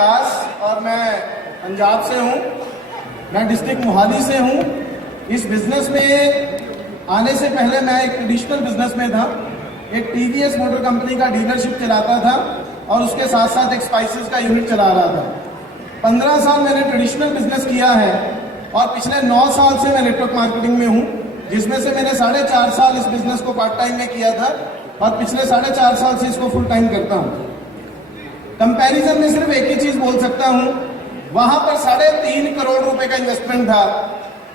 विकास और मैं पंजाब से हूँ। मैं डिस्ट्रिक्ट मोहाली से हूँ। इस बिजनेस में आने से पहले मैं एक ट्रेडिशनल बिजनेस में था। एक टीवीएस मोटर कंपनी का डीलरशिप चलाता था और उसके साथ साथ एक स्पाइसेस का यूनिट चला रहा था। 15 साल मैंने ट्रेडिशनल बिजनेस किया है और पिछले 9 साल से मैं नेटवर्क मार्केटिंग में हूँ, जिसमें से मैंने 4.5 साल इस बिजनेस को पार्ट टाइम में किया था और पिछले 4.5 साल से इसको फुल टाइम करता हूँ। कंपैरिजन में सिर्फ एक ही चीज बोल सकता हूँ, वहां पर 3.5 करोड़ रुपए का इन्वेस्टमेंट था,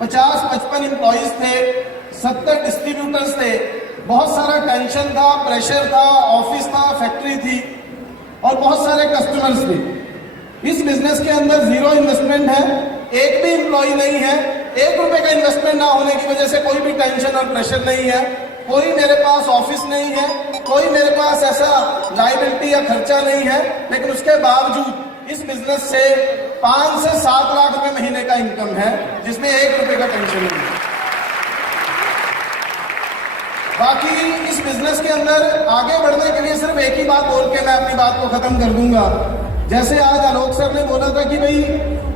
50-55 एम्प्लॉइज थे, 70 डिस्ट्रीब्यूटर्स थे, बहुत सारा टेंशन था, प्रेशर था, ऑफिस था, फैक्ट्री थी और बहुत सारे कस्टमर्स थे। इस बिजनेस के अंदर जीरो इन्वेस्टमेंट है, एक भी एम्प्लॉय नहीं है, 1 रुपए का इन्वेस्टमेंट ना होने की वजह से कोई भी टेंशन और प्रेशर नहीं है, कोई मेरे पास ऑफिस नहीं है, कोई मेरे पास ऐसा लायबिलिटी या खर्चा नहीं है। लेकिन उसके बावजूद इस बिजनेस से 5 से 7 लाख रुपए महीने का इनकम है, जिसमें 1 रुपए का टेंशन नहीं है। बाकी इस बिजनेस के अंदर आगे बढ़ने के लिए सिर्फ एक ही बात बोल के मैं अपनी बात को खत्म कर दूंगा। जैसे आज आलोक सर ने बोला था कि भाई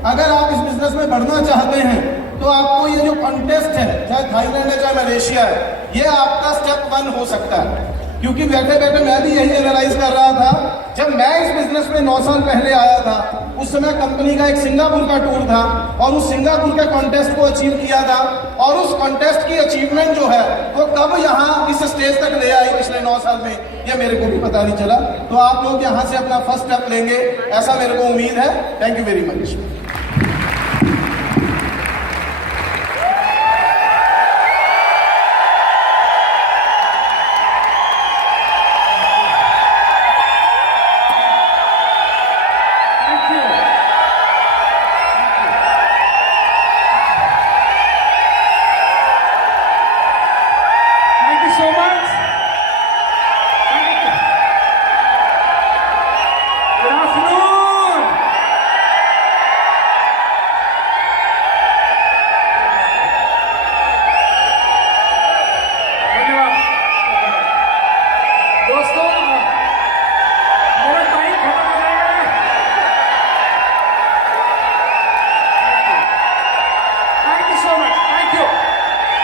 अगर आप इस बिजनेस में बढ़ना चाहते हैं तो आपको ये जो कॉन्टेस्ट है, चाहे थाईलैंड है चाहे मलेशिया है, ये आपका स्टेप 1 हो सकता है। क्योंकि बैठे बैठे मैं भी यही एनालाइज कर रहा था। जब मैं इस बिजनेस में 9 साल पहले आया था, उस समय कंपनी का एक सिंगापुर का टूर था और उस सिंगापुर के कॉन्टेस्ट को अचीव किया था और उस कॉन्टेस्ट की अचीवमेंट जो है वो कब यहाँ इस स्टेज तक ले आई पिछले 9 साल में, ये मेरे को भी पता नहीं चला। तो आप लोग यहाँ से अपना फर्स्ट स्टेप लेंगे, ऐसा मेरे को उम्मीद है। Thank you very much.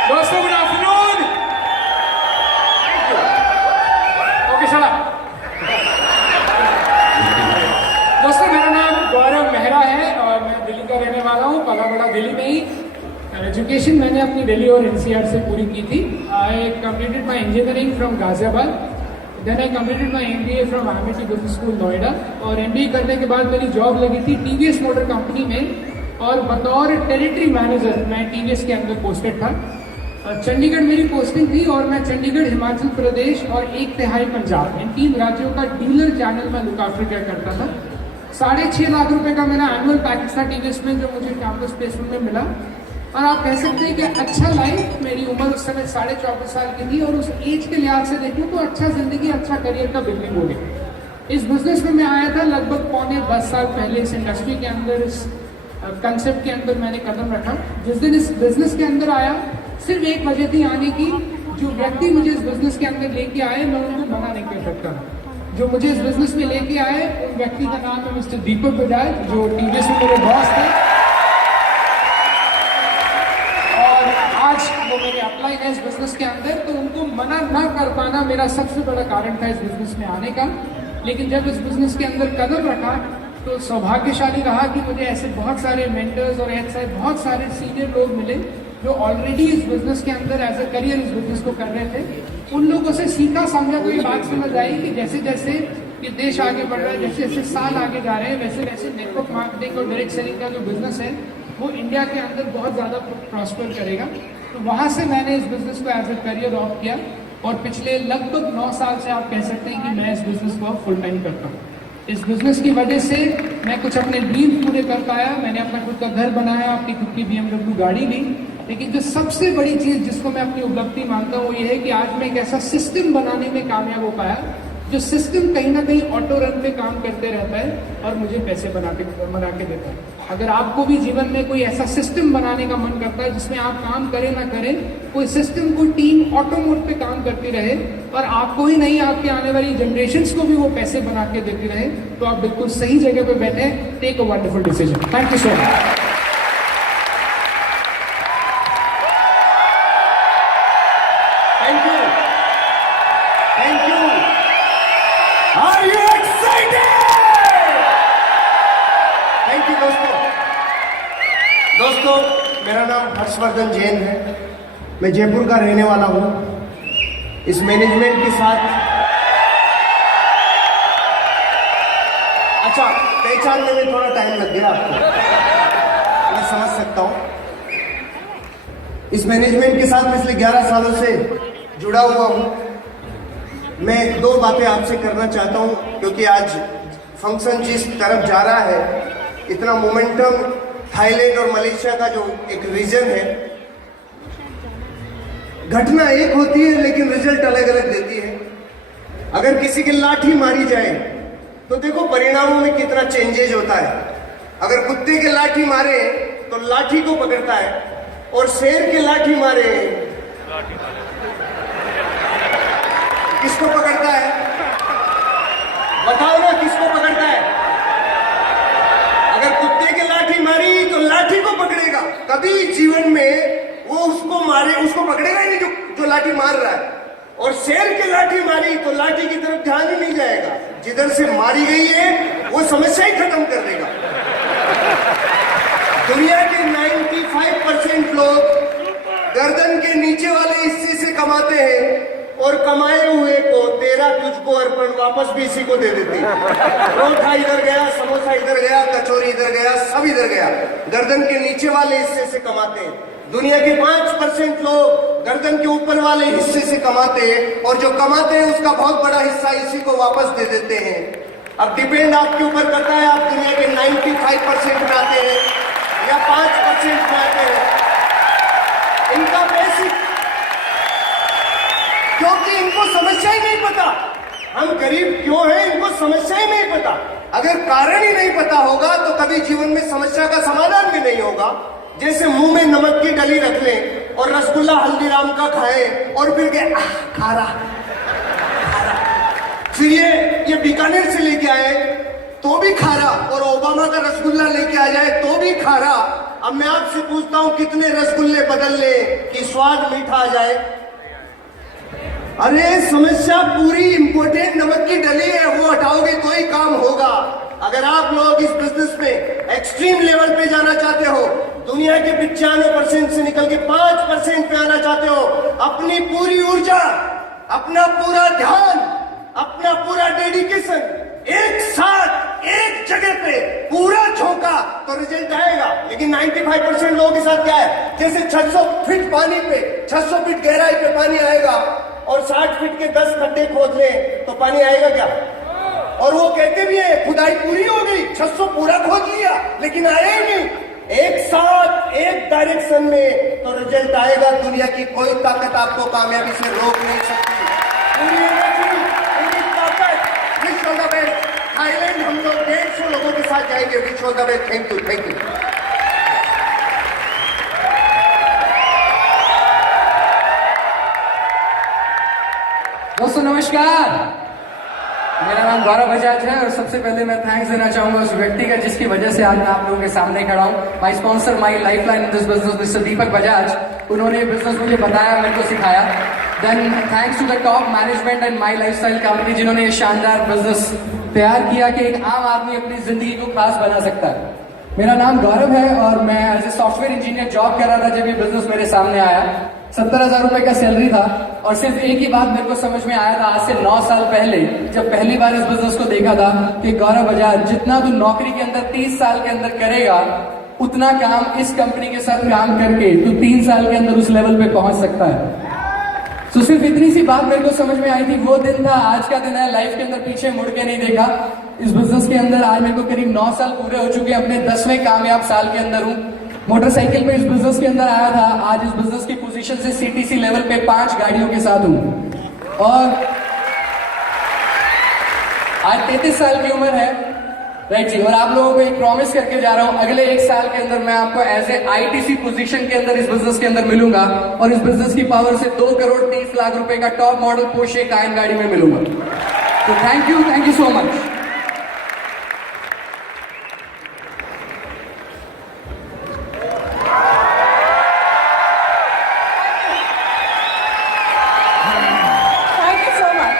दोस्तों गुड आफ्टरनून। ओके चला। दोस्तों मेरा नाम गौरव मेहरा है और मैं दिल्ली का रहने वाला हूँ, पला बड़ा दिल्ली में ही। एजुकेशन मैंने अपनी दिल्ली और एनसीआर से पूरी की थी। I completed my engineering from Ghaziabad, then I completed my MBA from Amity business school Noida और MBA करने के बाद मेरी जॉब लगी थी टीवीएस मोटर कंपनी में और बतौर टेरिटरी मैनेजर मैं टीवीएस के अंदर पोस्टेड था। चंडीगढ़ मेरी पोस्टिंग थी और मैं चंडीगढ़, हिमाचल प्रदेश और 1/3 पंजाब, इन 3 राज्यों का डीलर चैनल में लुक आफ्टर किया करता था। 6.5 लाख रुपए का मेरा एनुअल पैकेज था टीवीएस में, जो मुझे कैंपस प्लेसमेंट में मिला। और आप कह सकते हैं कि अच्छा लाइफ, मेरी उम्र उस समय 24.5 साल की थी और उस एज के लिहाज से देखूँ तो अच्छा जिंदगी, अच्छा करियर का बिल्डिंग हो गया। इस बिजनेस में मैं आया था लगभग 9.25 साल पहले। इस इंडस्ट्री के अंदर, इस कंसेप्ट के अंदर मैंने कदम रखा। जिस दिन इस बिजनेस के अंदर आया, सिर्फ एक वजह थी आने की, जो व्यक्ति मुझे इस बिजनेस के अंदर लेके आए मैं उनको मना नहीं कर सकता। जो मुझे इस बिजनेस में लेके आए उन व्यक्ति का नाम है मिस्टर दीपक बजाज, जो टीवीएस में मेरे बॉस थे और आज वो मेरे अप्लाई है इस बिजनेस के अंदर। तो उनको मना ना कर पाना मेरा सबसे बड़ा कारण था इस बिजनेस में आने का। लेकिन जब इस बिजनेस के अंदर कदम रखा तो सौभाग्यशाली रहा कि मुझे ऐसे बहुत सारे मेंटर्स और ऐसे बहुत सारे सीनियर लोग मिले जो ऑलरेडी इस बिजनेस के अंदर एज अ करियर इस बिजनेस को कर रहे थे। उन लोगों से सीखा समझा तो ये बात समझ आई कि जैसे जैसे ये देश आगे बढ़ रहा है, जैसे जैसे साल आगे जा रहे हैं, वैसे वैसे नेटवर्क मार्केटिंग और डायरेक्ट सेलिंग का जो बिजनेस है वो इंडिया के अंदर बहुत ज़्यादा प्रॉस्पर करेगा। तो वहाँ से मैंने इस बिजनेस को एज अ करियर ऑप्ट किया और पिछले लगभग 9 साल से आप कह सकते हैं कि मैं इस बिजनेस को फुल टाइम करता हूँ। इस बिजनेस की वजह से मैं कुछ अपने ड्रीम पूरे कर पाया। मैंने अपना खुद का घर बनाया, अपनी खुद की BMW गाड़ी ली। लेकिन जो सबसे बड़ी चीज जिसको मैं अपनी उपलब्धि मानता हूँ वो ये है कि आज मैं एक ऐसा सिस्टम बनाने में कामयाब हो पाया जो सिस्टम कहीं ना कहीं ऑटो रन पे काम करते रहता है और मुझे पैसे बना के देता है। अगर आपको भी जीवन में कोई ऐसा सिस्टम बनाने का मन करता है जिसमें आप काम करें ना करें, कोई सिस्टम, कोई टीम ऑटो मोड पे काम करती रहे और आपको ही नहीं आपके आने वाली जनरेशन्स को भी वो पैसे बना के देती रहे, तो आप बिल्कुल सही जगह पे बैठे। Take a wonderful decision. Thank you so much. Thank you, thank you. Are you excited? Thank you दोस्तों, मेरा नाम हर्षवर्धन जैन है। मैं जयपुर का रहने वाला हूँ। इस मैनेजमेंट के साथ अच्छा पहचानने में थोड़ा टाइम लग गया आपको, मैं समझ सकता हूँ। इस मैनेजमेंट के साथ पिछले 11 सालों से जुड़ा हुआ हूँ। मैं 2 बातें आपसे करना चाहता हूँ, क्योंकि आज फंक्शन जिस तरफ जा रहा है, इतना मोमेंटम थाईलैंड और मलेशिया का जो एक रीजन है, घटना एक होती है लेकिन रिजल्ट अलग अलग देती है। अगर किसी की लाठी मारी जाए तो देखो परिणामों में कितना चेंजेज होता है। अगर कुत्ते के लाठी मारे तो लाठी को पकड़ता है, और शेर के लाठी मारे किसको पकड़ता है? बताओ ना, किसको पकड़ता है? अगर कुत्ते के लाठी मारी तो लाठी को पकड़ेगा। कभी जीवन में वो उसको मारे, उसको पकड़ेगा ही नहीं जो लाठी मार रहा है। और शेर के लाठी मारी तो लाठी की तरफ ध्यान ही नहीं जाएगा, जिधर से मारी गई है वो समस्या ही खत्म कर देगा। दुनिया के 95% लोग गर्दन के नीचे वाले हिस्से से कमाते हैं, और कमाए हुए को तेरा तुझको अर्पण वापस भी इसी को दे देती है। परोठा इधर गया, समोसा इधर गया, कचौरी इधर गया, सब इधर गया। गर्दन के नीचे वाले हिस्से से कमाते हैं। दुनिया के 5% लोग गर्दन के ऊपर वाले हिस्से से कमाते हैं, और जो कमाते हैं उसका बहुत बड़ा हिस्सा इसी को वापस दे देते हैं। अब डिपेंड आपके ऊपर करता है, आप दुनिया के 95% में आते हैं या 5% में आते हैं। इनका बेसिक, क्योंकि इनको समस्या ही नहीं पता हम गरीब क्यों हैं, इनको समस्या ही नहीं पता। अगर कारण ही नहीं पता होगा तो कभी जीवन में समस्या का समाधान भी नहीं होगा। जैसे मुंह में नमक की डली रख लें और रसगुल्ला हल्दीराम का खाएं और फिर के खारा, फिर ये बीकानेर से लेके आए तो भी खारा, और ओबामा का रसगुल्ला लेके आ जाए तो भी खारा। अब मैं आपसे पूछता हूं, कितने रसगुल्ले बदल ले कि स्वाद मीठा आ जाए? अरे समस्या पूरी इंपॉर्टेंट नमक की डली है, वो हटाओगे तो ही काम होगा। अगर आप लोग इस बिजनेस में एक्सट्रीम लेवल पे जाना चाहते हो, दुनिया के 95% से निकल के 5% पे आना चाहते हो, अपनी पूरी ऊर्जा, अपना पूरा ध्यान, अपना पूरा डेडिकेशन एक साथ एक जगह पे पूरा झोंका तो रिजल्ट आएगा। लेकिन 95% लोगों के साथ क्या है, जैसे 600 फीट पानी पे, 600 फीट गहराई पे पानी आएगा और 60 फीट के 10 खड्डे खोद ले तो पानी आएगा क्या? और वो कहते भी है खुदाई पूरी हो गई, 600 पूरा खोद लिया, लेकिन आया ही नहीं। एक साथ एक डायरेक्शन में तो रिजल्ट आएगा। दुनिया की कोई ताकत आपको कामयाबी से रोक नहीं सकती। पूरी एनर्जी, पूरी ताकत, wish all the best. Thailand हम लोग 150 लोगों के साथ जाएंगे। Wish all the best. Thank you, thank you. दोस्तों नमस्कार, मेरा नाम गौरव बजाज है और सबसे पहले मैं थैंक्स देना चाहूंगा उस व्यक्ति का जिसकी वजह से आज मैं आप लोगों के सामने खड़ा हूं। My sponsor, my lifeline in this business, mister Deepak Bajaj. उन्होंने ये बिजनेस मुझे बताया, मेरे को सिखाया। Then thanks to the top management and my lifestyle company, जिन्होंने ये शानदार बिजनेस तैयार किया कि एक आम आदमी अपनी जिंदगी को खास बना सकता है। मेरा नाम गौरव है और मैं as a software engineer job कर रहा था जब ये बिजनेस मेरे सामने आया। 70,000 रुपए का सैलरी था और सिर्फ एक ही बात मेरे को समझ में आया था आज से 9 साल पहले, जब पहली बार इस बिजनेस को देखा था कि गौरव बजाज, जितना तू नौकरी के अंदर 30 साल के अंदर करेगा, उतना काम इस कंपनी के साथ काम करके तू 3 साल के अंदर उस लेवल पे पहुंच सकता है। तो सिर्फ इतनी सी बात मेरे को समझ में आई थी। वो दिन था, आज का दिन है। लाइफ के अंदर पीछे मुड़ के नहीं देखा। इस बिजनेस के अंदर आज मेरे को करीब 9 साल पूरे हो चुके हैं। अपने 10वें कामयाब साल के अंदर हूँ। मोटरसाइकिल में इस बिजनेस के अंदर आया था। आज इस बिजनेस की पोजीशन से सीटीसी लेवल पे 5 गाड़ियों के साथ हूँ। और आज 33 साल की उम्र है, राइट जी। और आप लोगों को एक प्रॉमिस करके जा रहा हूं, अगले 1 साल के अंदर मैं आपको एज ए आईटीसी पोजीशन के अंदर इस बिजनेस के अंदर मिलूंगा और इस बिजनेस की पावर से 2 करोड़ 30 लाख रुपए का टॉप मॉडल पोर्शे कायन गाड़ी में मिलूंगा। तो thank you so much. Thank you so much.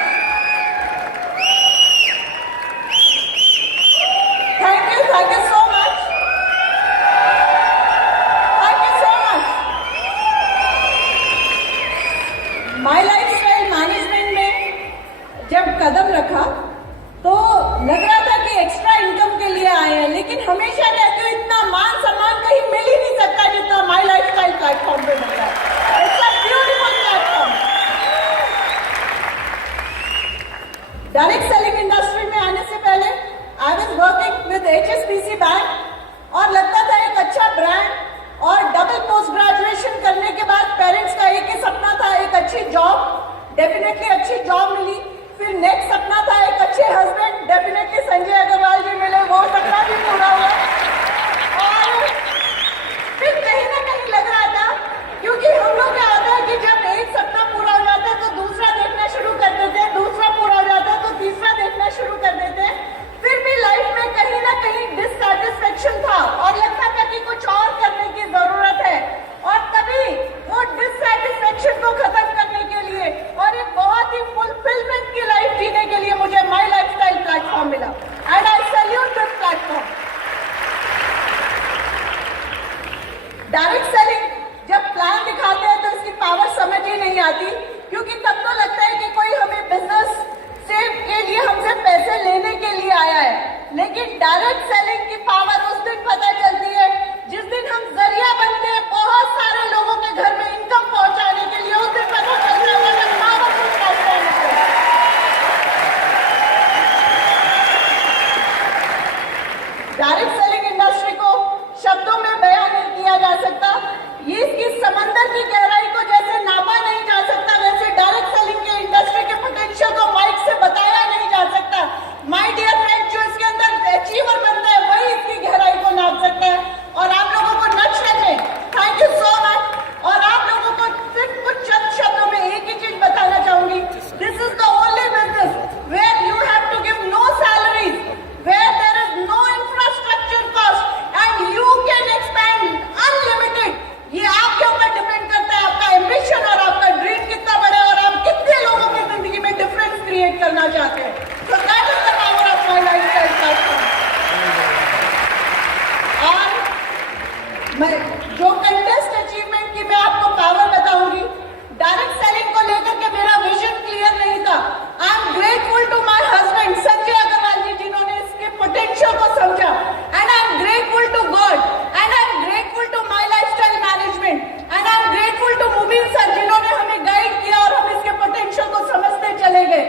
Thank you so much. Thank you so much. My Lifestyle Management में जब कदम रखा तो लग रहा था कि एक्स्ट्रा इनकम के लिए आए हैं, लेकिन हमेशा कहते हो इतना मान सम्मान कहीं मिल ही नहीं सकता जितना माई लाइफस्टाइल प्लेटफॉर्म पे मिल रहा है। It's a beautiful platform. Direct selling industry में आने से पहले I was working with HSBC bank और लगता था एक अच्छा ब्रांड और डबल पोस्ट ग्रेजुएशन करने के बाद पेरेंट्स का एक ही सपना था, एक अच्छी जॉब। डेफिनेटली अच्छी जॉब मिली। फिर नेक्स्ट सपना था एक अच्छे हस्बैंड, डेफिनेटली संजय अग्रवाल जी मिले, वो सपना भी पूरा हुआ। और फिर कहीं ना कहीं लग रहा था, क्योंकि हम लोग क्या होता है कि जब एक सपना पूरा हो जाता है तो दूसरा देखना शुरू कर देते हैं, दूसरा पूरा हो जाता है तो तीसरा देखना शुरू कर देते हैं। फिर भी लाइफ में कहीं ना कहीं डिससैटिस्फैक्शन था और लगता था कि कुछ और करने की जरूरत है। और तभी वो डिससैटिस्फैक्शन को खत्म करने के लिए और एक बहुत ही फुलफिलमेंट की लाइफ जीने के लिए मुझे माई लाइफस्टाइल प्लेटफॉर्म मिला and I salute this platform. Direct selling जब प्लान दिखाते हैं तो इसकी पावर समझ ही नहीं आती, क्योंकि तब तो लगता है कि कोई हमें बिजनेस से के लिए हमसे पैसे लेने के लिए आया है। लेकिन डायरेक्ट सेलिंग की पावर उस दिन पता चलती है जिस दिन हम जरिया बनते हैं बहुत सारे लोगों के घर में इनकम पहुंचाने के लिए। उस दिन पता चलता है वो पावरफुल प्लेटफॉर्म है। डायरेक्ट सेलिंग इंडस्ट्री को शब्दों में बयान नहीं किया जा सकता। ये इसकी समंदर की गहराई को जैसे नापा नहीं जा सकता, वैसे डायरेक्ट सेलिंग के इंडस्ट्री के पोटेंशियल को माइक से बताया नहीं जा सकता। माय डियर फ्रेंड, जो इसके अंदर अचीवर बनता है वही इसकी गहराई को नाप सकता है। और आप लोगों को नटशेल में थैंक यू सो मच। और आप लोगों को सिर्फ कुछ चंद शब्दों में एक ही चीज बताना चाहूंगी, this is the only business where you have to give no salaries, where there is no infrastructure cost and you can expand unlimited. ये आपके ऊपर डिपेंड करता है, आपका एम्बिशन और आपका ड्रीम कितना बड़ा है और आप कितने लोगों की जिंदगी में डिफरेंस क्रिएट करना चाहते हैं। So that is the power of my lifestyle platform. और मैं जो कंटेस्ट अचीवमेंट की मैं आपको पावर बताऊंगी, डायरेक्ट सेलिंग को लेकर के मेरा विजन क्लियर नहीं था। I am grateful to my husband Sanjay Agarwal ji, जिन्होंने इसके पोटेंशियल को समझा। And I am grateful to god and I am grateful to my lifestyle management and I am grateful to Mubeen sir, जिन्होंने हमें गाइड किया और हम इसके पोटेंशियल को समझते चले गए।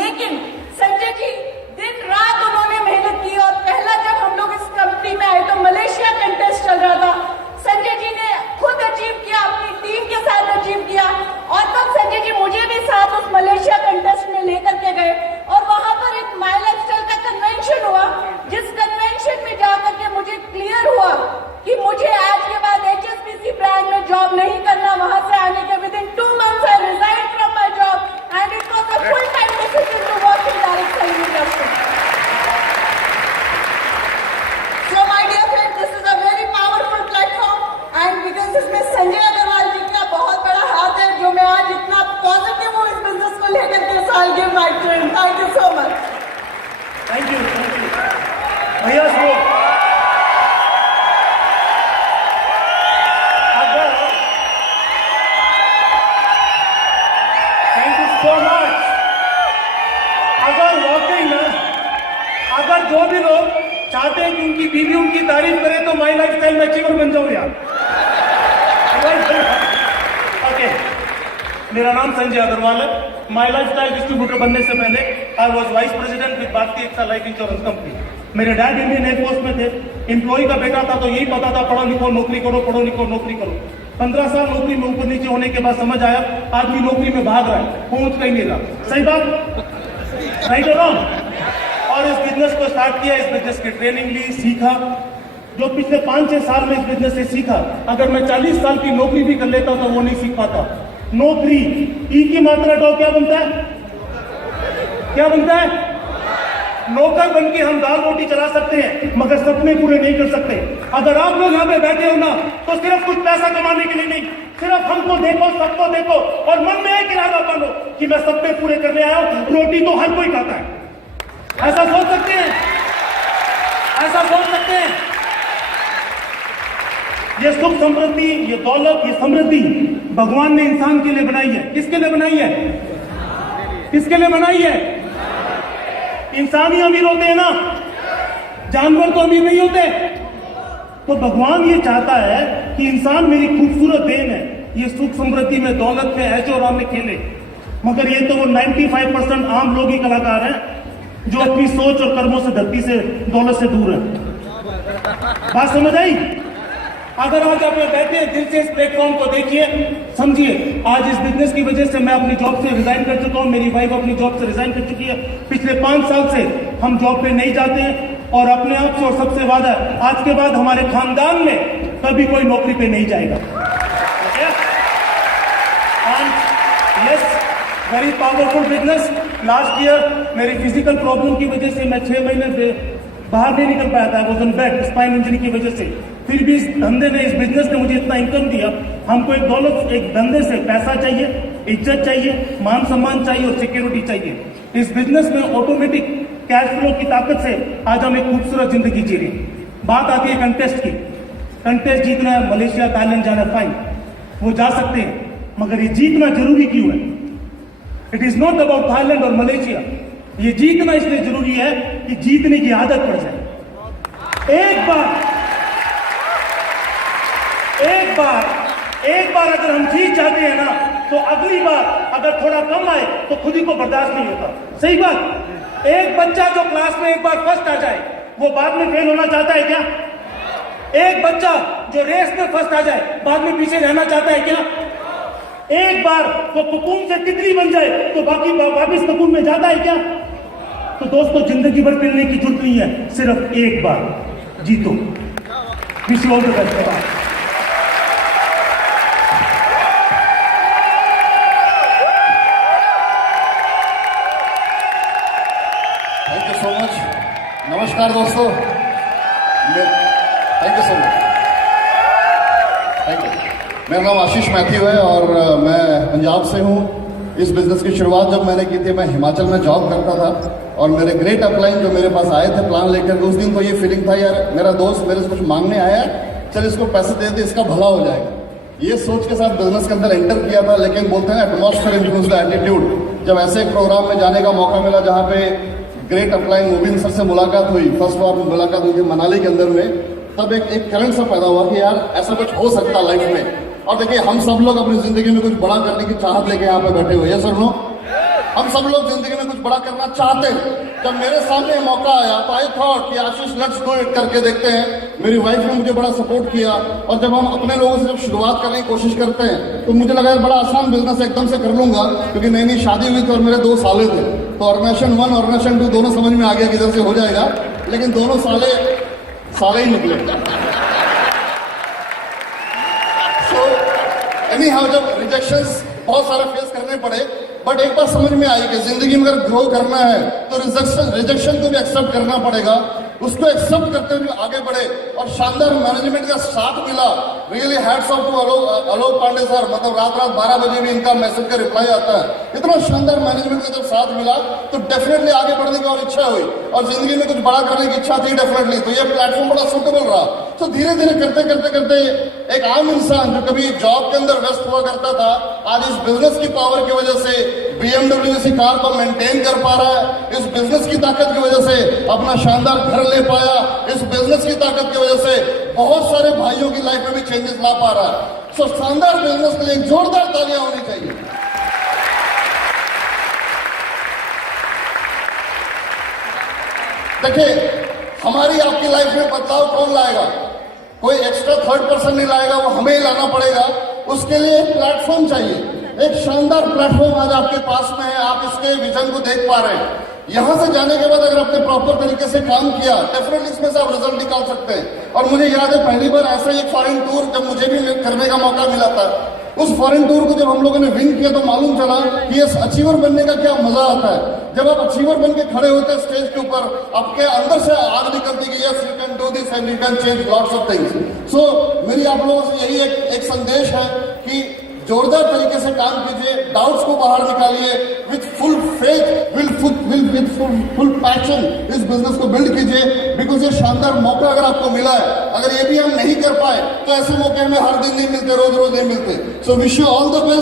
लेकिन संजय जी दिन रात उन्होंने मेहनत की और पहला जब हम लोग इस कंपनी में आए तो मलेशिया कंटेस्ट चल रहा था। संजय जी ने खुद अचीव किया, अपनी टीम के साथ अचीव किया और तब संजय जी मुझे भी साथ उस मलेशिया कंटेस्ट में लेकर के गए और वहां पर एक माय लाइफस्टाइल का कन्वेंशन हुआ, जिस कन्वेंशन में जाकर के मुझे क्लियर हुआ कि मुझे आज के बाद HSBC ब्रांड में जॉब नहीं करना। वहां से आने के within 2 months I resign from my job and it was a full time decision to work in direct selling industry. So my dear friend, this is a very powerful platform and because इसमें संजय अग्रवाल जी का बहुत बड़ा हाथ है, जो मैं आज इतना पॉजिटिव हूँ इस बिजनेस को लेकर के। So I give my friend, thank you so much. Thank you भैया। Thank you so much. अगर वॉकिंग ना, अगर जो भी लोग चाहते हैं कि उनकी बीवी उनकी तारीफ करे तो माई लाइफस्टाइल में अचीवर बन जाऊं यार। ओके, मेरा नाम संजय अग्रवाल है। माई लाइफस्टाइल डिस्ट्रीब्यूटर बनने से पहले I was vice president with भारतीय एक्सा लाइफ इंश्योरेंस कंपनी। मेरे डैड इंडियन एयरफोर्स में थे, एम्प्लॉय का बेटा था तो यही पता था पढ़ो लिखो नौकरी करो, पढ़ो लिखो नौकरी करो। 15 साल नौकरी में ऊपर नीचे होने के बाद समझ आया आदमी नौकरी में भाग रहा है, पहुंच कहीं नहीं रहा। सही बात, राइट और रॉन्ग? और इस बिजनेस को स्टार्ट किया, इस बिजनेस की ट्रेनिंग ली, सीखा, जो पिछले 5-6 साल में इस बिजनेस से सीखा। अगर मैं 40 साल की नौकरी भी कर लेता तो वो नहीं सीख पाता। नौकरी, ई की मात्रा डाउ क्या बनता है? क्या बनता है? नौकर बन के हम दाल रोटी चला सकते हैं, मगर सपने पूरे नहीं कर सकते। अगर आप लोग यहाँ पे बैठे हो ना, तो सिर्फ कुछ पैसा कमाने के लिए नहीं, सिर्फ हमको देखो, सबको देखो और मन में एक इरादा बनो कि मैं सपने पूरे करने आया हूं। रोटी तो हर कोई खाता है, ऐसा सोच सकते हैं, ऐसा सोच सकते हैं। ये सुख समृद्धि, ये दौलत, ये समृद्धि भगवान ने इंसान के लिए बनाई है। किसके लिए बनाई है? किसके लिए बनाई है? इंसान ही अमीर होते हैं ना, जानवर तो अमीर नहीं होते। तो भगवान ये चाहता है कि इंसान मेरी खूबसूरत देन है, ये सुख समृद्धि में, दौलत में, ऐशो आराम में खेले। मगर ये तो वो 95% आम लोग ही कलाकार हैं जो अपनी सोच और कर्मों से, धरती से, दौलत से दूर है। बात समझ आई? अगर आज आप बैठे हैं, दिल से इस प्लेटफॉर्म को देखिए, समझिए, आज इस बिजनेस की वजह से मैं अपनी जॉब से रिजाइन कर चुका हूं, मेरी वाइफ अपनी जॉब से रिजाइन कर चुकी है। पिछले 5 साल से हम जॉब पे नहीं जाते हैं और अपने आप से और सबसे ज्यादा आज के बाद हमारे खानदान में कभी कोई नौकरी पे नहीं जाएगा। Yes, very powerful business. Last year मेरी फिजिकल प्रॉब्लम की वजह से मैं 6 महीने बाहर नहीं निकल पाया था, was on bed, spine injury की वजह से। फिर भी इस धंधे ने, इस बिजनेस ने मुझे इतना इनकम दिया। हमको एक दौलत, एक धंधे से पैसा चाहिए, इज्जत चाहिए, मान सम्मान चाहिए और सिक्योरिटी चाहिए। इस बिजनेस में ऑटोमेटिक कैश फ्लो की ताकत से आज हम एक खूबसूरत जिंदगी जी रहे हैं। बात आती है कंटेस्ट की। कंटेस्ट जीतना है, मलेशिया, थाईलैंड जाना, फाइन, वो जा सकते हैं, मगर ये जीतना जरूरी क्यों है? It is not about Thailand और मलेशिया। ये जीतना इसलिए जरूरी है कि जीतने की आदत पड़ जाए। एक बार अगर हम जीत जाते हैं ना, तो अगली बार अगर थोड़ा कम आए तो खुद ही को बर्दाश्त नहीं होता। सही बात। एक बच्चा जो क्लास में एक बार फर्स्ट आ जाए, वो बाद में फेल होना चाहता है क्या? एक बच्चा जो रेस में फर्स्ट आ जाए, बाद में पीछे रहना चाहता है क्या? एक बार वो कुकून से तितली बन जाए तो बाकी वापिस कुकून में जाता है क्या? तो दोस्तों, जिंदगी भर मिलने की जरूरत नहीं है, सिर्फ एक बार जीतो। Wish you all the best. Thank you so much. नमस्कार दोस्तों, thank you so much. Thank you. मेरा नाम आशीष मैथ्यू है और मैं पंजाब से हूँ। इस बिजनेस की शुरुआत जब मैंने की थी, मैं हिमाचल में जॉब करता था और मेरे ग्रेट अपलाइन जो मेरे पास आए थे प्लान लेकर के, उस दिन तो ये फीलिंग था, यार मेरा दोस्त मेरे से कुछ मांगने आया है, चल इसको पैसे दे दे, इसका भला हो जाएगा। ये सोच के साथ बिजनेस के अंदर एंटर किया था। लेकिन बोलते हैं एटमॉस्फेयर इन्फ्लुएंस द एटीट्यूड। जब ऐसे एक प्रोग्राम में जाने का मौका मिला जहाँ पे ग्रेट अपलाइन मुबीन सर से मुलाकात हुई, फर्स्ट बार मुलाकात हुई थी मनाली के अंदर में, तब एक करंट सा पैदा हुआ कि यार ऐसा कुछ हो सकता लाइफ में। और देखिए, हम सब लोग अपनी जिंदगी में कुछ बड़ा करने की चाहत लेके यहाँ पे बैठे हुए हैं। सर नो, हम सब लोग जिंदगी में कुछ बड़ा करना चाहते हैं। जब मेरे सामने मौका आया तो आई थॉट कि आशीष लेट्स डू इट, करके देखते हैं। मेरी वाइफ ने मुझे बड़ा सपोर्ट किया और जब हम अपने लोगों से जब शुरुआत करने की कोशिश करते हैं तो मुझे लगा यार बड़ा आसान बिजनेस एकदम से कर लूंगा, क्योंकि नई नई शादी हुई थी और मेरे 2 साले थे। तो ऑर्गेनाइजेशन 1 ऑर्गेनाइजेशन 2 दोनों समझ में आ गया किधर से हो जाएगा, लेकिन दोनों साले ही निकले। सो एनी हाउ, जब रिजेक्शंस बहुत सारे फेस करने पड़े, बट एक बात समझ में आई कि जिंदगी में अगर ग्रो करना है तो रिजेक्शन को भी एक्सेप्ट करना पड़ेगा। उसको एक्सेप्ट करते हुए आगे बढ़े और शानदार मैनेजमेंट का साथ मिला। Really hats off to Alok Pandey sir. मतलब रात 12 बजे भी इनका मैसेज का रिप्लाई आता है। इतना शानदार मैनेजमेंट का जब साथ मिला तो डेफिनेटली आगे बढ़ने की और इच्छा हुई और जिंदगी में कुछ बड़ा करने की इच्छा थी डेफिनेटली। तो ये प्लेटफॉर्म बड़ा सूटेबल रहा। तो धीरे धीरे करते एक आम इंसान जो कभी जॉब के अंदर व्यस्त हुआ करता था, आज इस बिजनेस की पावर की वजह से BMW जैसी कार को मेंटेन कर पा रहा है। इस बिजनेस की ताकत की वजह से अपना शानदार घर ले पाया। इस बिजनेस की ताकत की वजह से बहुत सारे भाइयों की लाइफ में भी चेंजेस ला पा रहा है। सो शानदार बिजनेस के लिए एक जोरदार तालियां होनी चाहिए। देखिए, हमारी आपकी लाइफ में बदलाव कौन लाएगा? कोई एक्स्ट्रा थर्ड पर्सन नहीं लाएगा, वो हमें ही लाना पड़ेगा। उसके लिए एक प्लेटफॉर्म चाहिए। एक शानदार प्लेटफॉर्म आज आपके पास में है। आप इसके विजन को देख पा रहे हैं। यहाँ से जाने के बाद अगर आपने प्रॉपर तरीके से काम किया, डेफिनेटली इसमें से आप रिजल्ट निकाल सकते हैं। और मुझे याद है पहली बार ऐसा एक फॉरेन टूर जब मुझे भी करने का मौका मिला था, उस फॉरेन टूर को जब हम लोगों ने विन किया तो मालूम चला कि ये अचीवर बनने का क्या मजा आता है। जब आप अचीवर बन के खड़े होते हैं स्टेज के ऊपर, आपके अंदर से आग निकलती है, yes you can do this and you can change lots of things. So मेरी आप लोगों से यही एक संदेश है कि जोरदार तरीके से काम कीजिए, डाउट्स को बाहर निकालिए, with full faith, with full passion इस बिजनेस को बिल्ड कीजिए। बिकॉज ये शानदार मौका अगर आपको मिला है, अगर ये भी हम नहीं कर पाए तो ऐसे मौके हमें हर दिन नहीं मिलते, रोज रोज नहीं मिलते। So wish you all the best.